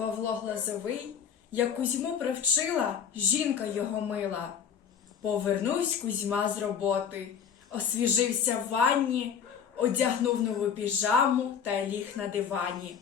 Павло Глазовий, як Кузьму привчила, жінка його мила. Повернусь Кузьма з роботи, освіжився в ванні, одягнув нову піжаму та ліг на дивані.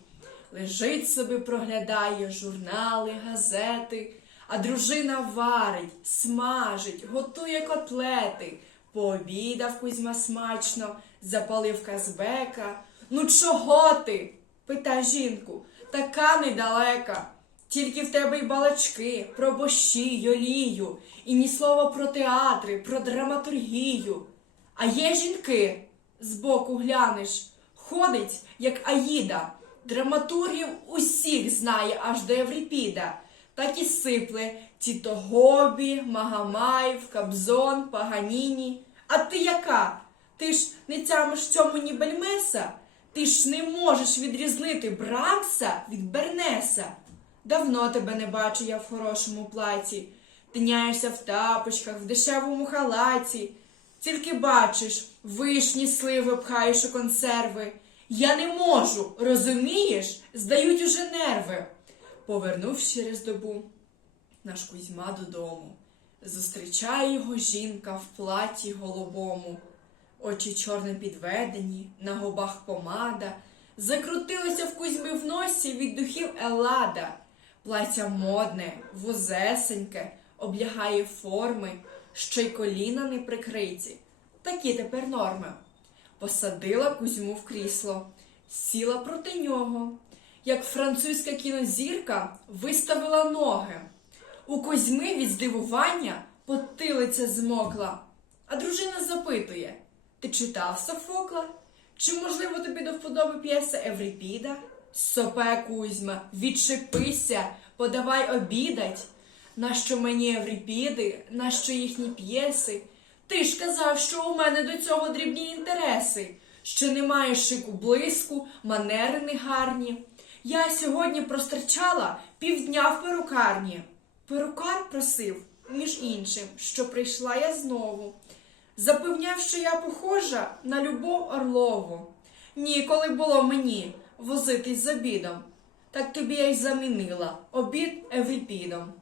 Лежить собі, проглядає журнали, газети, а дружина варить, смажить, готує котлети. Пообідав Кузьма смачно, запалив казбека. Ну чого ти? пита жінку, така недалека. Тільки в тебе й балачки про бощі, й олію, і ні слова про театри, про драматургію. А є жінки, збоку глянеш, ходить, як Аїда, драматургів усіх знає аж до Еврипіда. Так і сипле Тіто Гобі, Магамаєв, Кабзон, Паганіні. А ти яка? Ти ж не тямиш цьому ні бельмеса? Ти ж не можеш відрізнити Брамса від Бернеса. Давно тебе не бачу я в хорошому платі. Тиняєшся в тапочках, в дешевому халаті. Тільки бачиш, вишні сливи пхаєш у консерви. Я не можу, розумієш? Здають уже нерви. Повернувся через добу наш Кузьма додому. Зустрічає його жінка в платі голубому. Очі чорно підведені, на губах помада, закрутилося в Кузьми в носі від духів Елада. Плаття модне, вузесеньке, облягає форми, що й коліна не прикриті. Такі тепер норми. Посадила Кузьму в крісло, сіла проти нього, як французька кінозірка виставила ноги. У Кузьми від здивування потилиця змокла. А дружина запитує: Ти читав Софокла? Чи, можливо, тобі до вподоби п'єса Еврипіда? Сопе Кузьма, відчепися, подавай обідать. Нащо мені Еврипіди, нащо їхні п'єси? Ти ж казав, що у мене до цього дрібні інтереси, що немає шику блиску, манери негарні. Я сьогодні прострчала півдня в перукарні. Перукар просив, між іншим, що прийшла я знову. Запевняв, що я похожа на Любов Орлову. Ніколи було мені возитись з обідом. Так тобі я й замінила обід еврипідом.